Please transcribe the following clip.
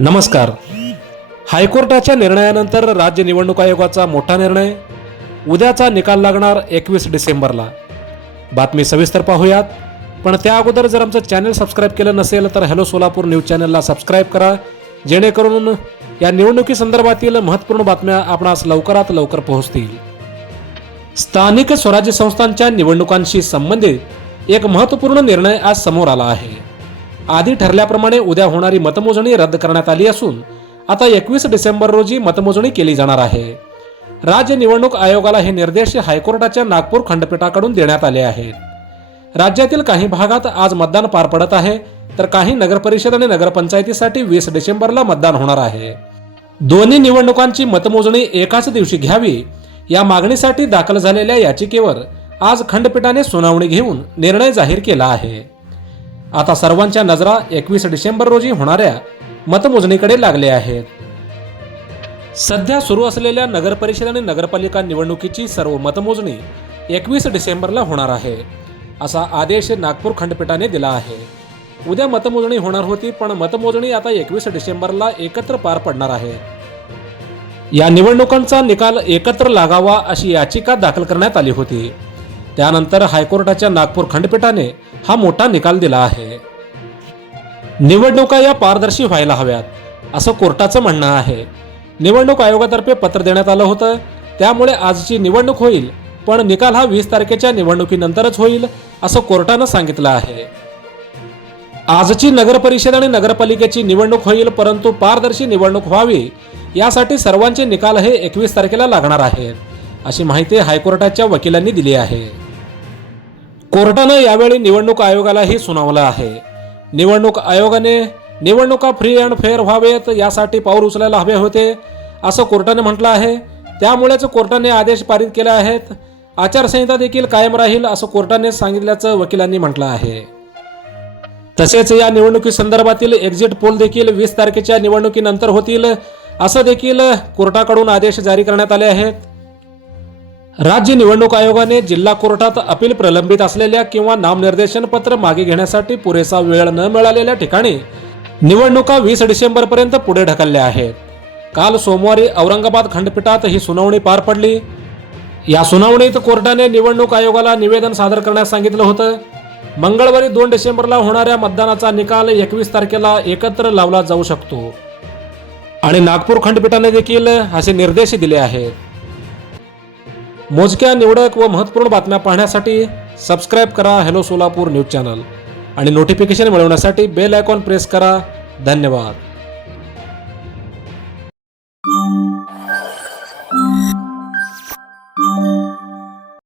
नमस्कार. हायकोर्टाच्या निर्णयानंतर राज्य निवडणूक आयोगाचा मोठा निर्णय. उद्याचा निकाल लागणार एकवीस डिसेंबरला. बातमी सविस्तर पाहूयात. पण त्या अगोदर जर आमचं चॅनल सबस्क्राईब केलं नसेल तर हॅलो सोलापूर न्यूज चॅनलला सबस्क्राईब करा. जेणेकरून या निवडणुकीसंदर्भातील महत्त्वपूर्ण बातम्या आपणास लवकरात लवकर पोहोचतील. स्थानिक स्वराज्य संस्थांच्या निवडणुकांशी संबंधित एक महत्त्वपूर्ण निर्णय आज समोर आला आहे. आधी ठरल्याप्रमाणे उद्या होणारी मतमोजणी रद्द करण्यात आली असून आता एकवीस डिसेंबर रोजी मतमोजणी केली जाणार आहे. राज्य निवडणूक आयोगाला हे निर्देश हायकोर्टाच्या नागपूर खंडपीठाकडून देण्यात आले आहेत. राज्यातील काही भागात आज मतदान पार पडत आहे तर काही नगरपरिषद आणि नगरपंचायतीसाठी वीस डिसेंबरला मतदान होणार आहे. दोन्ही निवडणुकांची मतमोजणी एकाच दिवशी घ्यावी या मागणीसाठी दाखल झालेल्या याचिकेवर आज खंडपीठाने सुनावणी घेऊन निर्णय जाहीर केला आहे. आता सर्वांच्या नजरा एकवीस डिसेंबर रोजी होणाऱ्या मतमोजणीकडे लागल्या आहेत. सध्या सुरू असलेल्या नगरपरिषद आणि नगरपालिका निवडणुकीची सर्व मतमोजणी एकवीस डिसेंबरला होणार आहे असा आदेश नागपूर खंडपीठाने दिला आहे. उद्या मतमोजणी होणार होती पण मतमोजणी आता एकवीस डिसेंबरला एकत्र पार पडणार आहे. या निवडणुकांचा निकाल एकत्र लागावा अशी याचिका दाखल करण्यात आली होती. त्यानंतर हायकोर्टाच्या नागपूर खंडपीठाने हा मोठा निकाल दिला आहे. निवडणुका या पारदर्शी व्हायला हव्यात असं कोर्टाचं म्हणणं आहे. निवडणूक आयोगातर्फे पत्र देण्यात आलं होतं. त्यामुळे आजची निवडणूक होईल पण निकाल हा वीस तारखेच्या निवडणुकीनंतरच होईल असं कोर्टानं सांगितलं आहे. आजची नगरपरिषद आणि नगरपालिकेची निवडणूक होईल परंतु पारदर्शी निवडणूक व्हावी यासाठी सर्वांचे निकाल हे एकवीस तारखेला लागणार आहेत अशी माहिती हायकोर्टाच्या वकिलांनी दिली आहे. कोर्टानं यावेळी निवडणूक आयोगालाही सुनावलं आहे. निवडणूक आयोगाने निवडणुका फ्री अँड फेअर व्हावेत यासाठी पाऊल उचलायला हवे होते असं कोर्टाने म्हटलं आहे. त्यामुळेच कोर्टाने आदेश पारित केले आहेत. आचारसंहिता देखील कायम राहील असं कोर्टाने सांगितल्याचं वकिलांनी म्हटलं आहे. तसेच या निवडणुकीसंदर्भातील एक्झिट पोल देखील वीस तारखेच्या निवडणुकीनंतर होतील असं देखील कोर्टाकडून आदेश जारी करण्यात आले आहेत. राज्य निवडणूक आयोगाने जिल्हा कोर्टात अपील प्रलंबित असलेल्या किंवा नामनिर्देशन पत्र मागे घेण्यासाठी पुरेसा वेळ न मिळालेल्या ठिकाणी निवडणुका वीस डिसेंबर पर्यंत पुढे ढकलल्या आहेत. काल सोमवारी औरंगाबाद खंडपीठात ही सुनावणी पार पडली. या सुनावणीत कोर्टाने निवडणूक आयोगाला निवेदन सादर करण्यास सांगितलं होतं. मंगळवारी दोन डिसेंबरला होणाऱ्या मतदानाचा निकाल एकवीस तारखेला एकत्र लावला जाऊ शकतो. आणि नागपूर खंडपीठाने देखील असे निर्देश दिले आहेत. मोजक्या निवडक व महत्त्वपूर्ण बातम्या पाहण्यासाठी सबस्क्राईब करा हॅलो सोलापूर न्यूज चॅनल आणि नोटिफिकेशन मिळवण्यासाठी बेल आयकॉन प्रेस करा. धन्यवाद.